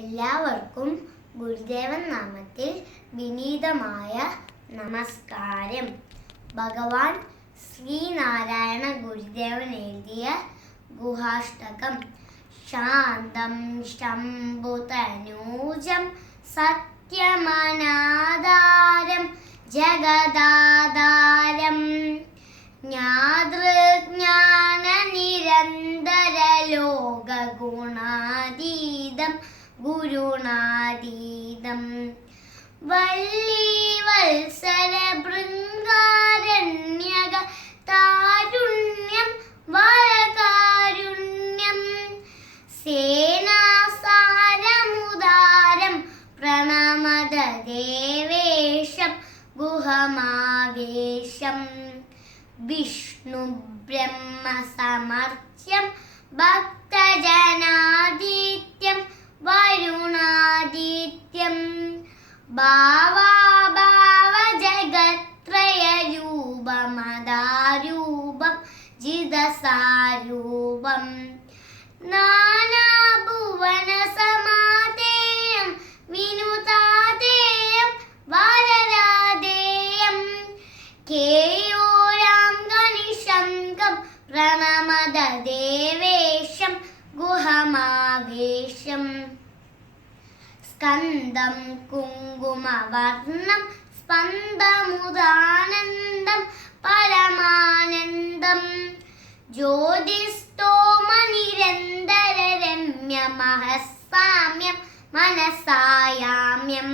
എല്ലാവർക്കും ഗുരുദേവൻ നാമത്തിൽ വിനീതമായ നമസ്കാരം. ഭഗവാൻ ശ്രീനാരായണ ഗുരുദേവൻ എഴുതിയ ഗുഹാഷ്ടകം. ശാന്തം ശംഭുതനൂജം സത്യമനാധാരം ജഗദാധാരം ജ്ഞാതൃജ്ഞാന നിരന്തര ലോകഗുണാതീതം ഗുരുണാതീതം വല്ലീവത്സര ഭൃംഗാരണ്യക താരുണ്യം വരകാരുണ്യം സേനാസാരമുദാരം പ്രണമത ദേവേശം ഗുഹമാവേശം വിഷ്ണു ബ്രഹ്മ സമർച്യം ഭക്തജനാദിത്യം വരുണാദിത്യം ഭാവാഭാവ ജഗത്രയ രൂപമദാരൂപം ജിതസാരൂപം നാനാഭുവന സമാധേയം വിനുതാദേയം വരരാധേയം കേയോരാം ഗണിശങ്കം പ്രണമത ദേവേശം ഗുഹമാവേശം സ്കന്ദം കുങ്കുമവർണം സ്പന്ദമുദാനന്ദം പരമാനന്ദം ജ്യോതിസ്തോമനിരന്തര രമ്യ മഹസാമ്യം മനസായാമ്യം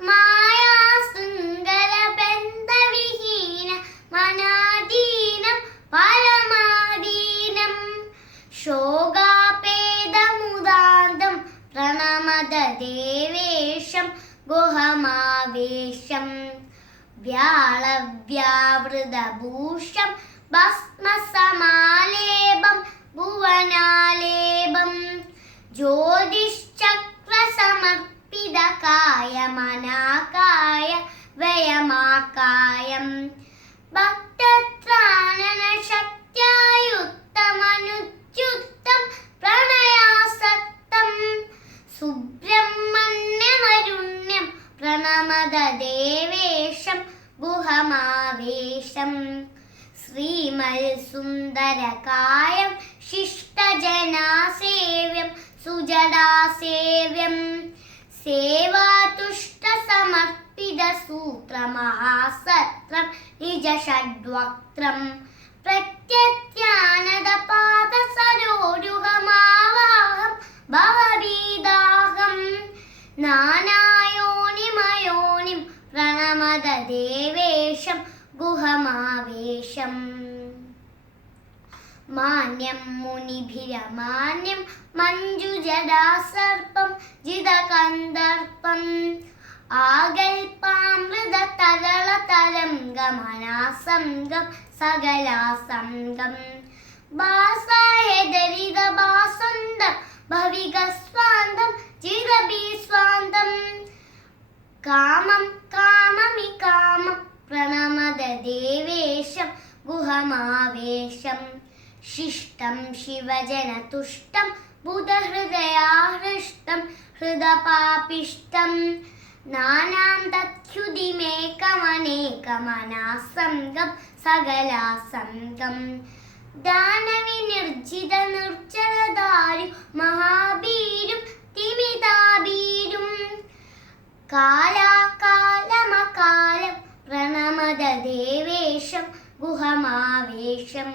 മായാസുന്ദര ബന്ധവിഹീന മനാദീനം പരമാദീനം ശോകാപേദമുദാന്തം പ്രണമത ദേവേശം ഗുഹമാവേശം വ്യാളവ്യാവൃതഭൂഷം ഭസ്മസമാലേപം ഭുവനാലേപം ജ്യോതിശ്ചക്രസമർപ്പിതകായമനാകായ വയമാകായം ഭക്തത്രാണന ശക്ത്യായുക്തമനുച്യുക്തം പ്രണയാസക്തം സുബ്രഹ്മണ്യമരുണ്യം പ്രണമത ദേവേശം ഗുഹമാവേശം ശ്രീമൽ സുന്ദരകായം ശിഷ്ടജനാസേവ്യം സുജടാസേവ്യം സേവാതുഷ്ടസമർപ്പിത സൂത്രമഹാസത്രം നിജഷഡ്വക്ത്രം പ്രത്യത്യാനദപാദസരോരുഹമാവാഹം ഭവഭീദാഹം നാനായോനിമയോനിം പ്രണമത ദേവേശം ഗുഹമാവേശം മാന്യം മുനിഭിരമാന്യം മഞ്ജുജടാസർപ്പം ജിതകന്ദർപ്പം ആകൽപാമൃതതരളതരംഗമനാസംഗം സകലാസംഗം ഭാസായദരിതഭാസന്തം ഭവികസ്വാന്തം ജിതഭീസ്വാന്തം കാമം കാമമികാമം പ്രണമത ദേവേശം ഗുഹമാവേശം ശിഷ്ടം ശിവജനതുഷ്ടം ബുധഹൃദയാഹൃഷ്ടം ഹൃദപാപിഷ്ടം നാനാം തത്യുതിമേകമനേകമനാസംഗം സകലാസംഗം ദാനവിനിർജിത നിർജ്ജരദാരു മഹാഭീരും തിമിതാഭീരും കാലാകാലമകാലം പ്രണമത ദേവേശം ഗുഹമാവേശം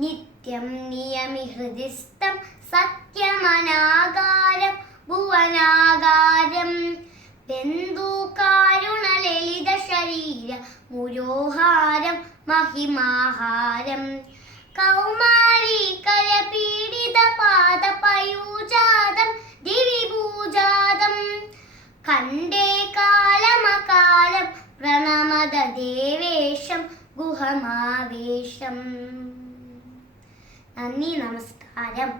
നിത്യം നിയമിഹൃദിസ്ഥം സത്യമനാകാരം ഭുവനാകാരം ബന്ധുകാരുണലളിത ശരീര മുരോഹാരം മഹിമാഹാരം കൗമാരീകര പീഡിത പാദപയൂജാതം ദിവിഭൂജാതം കണ്ടേ കാലമകാലം പ്രണമത ദേവേശം ഗുഹമാവേശം. നന്ദി, നമസ്കാരം.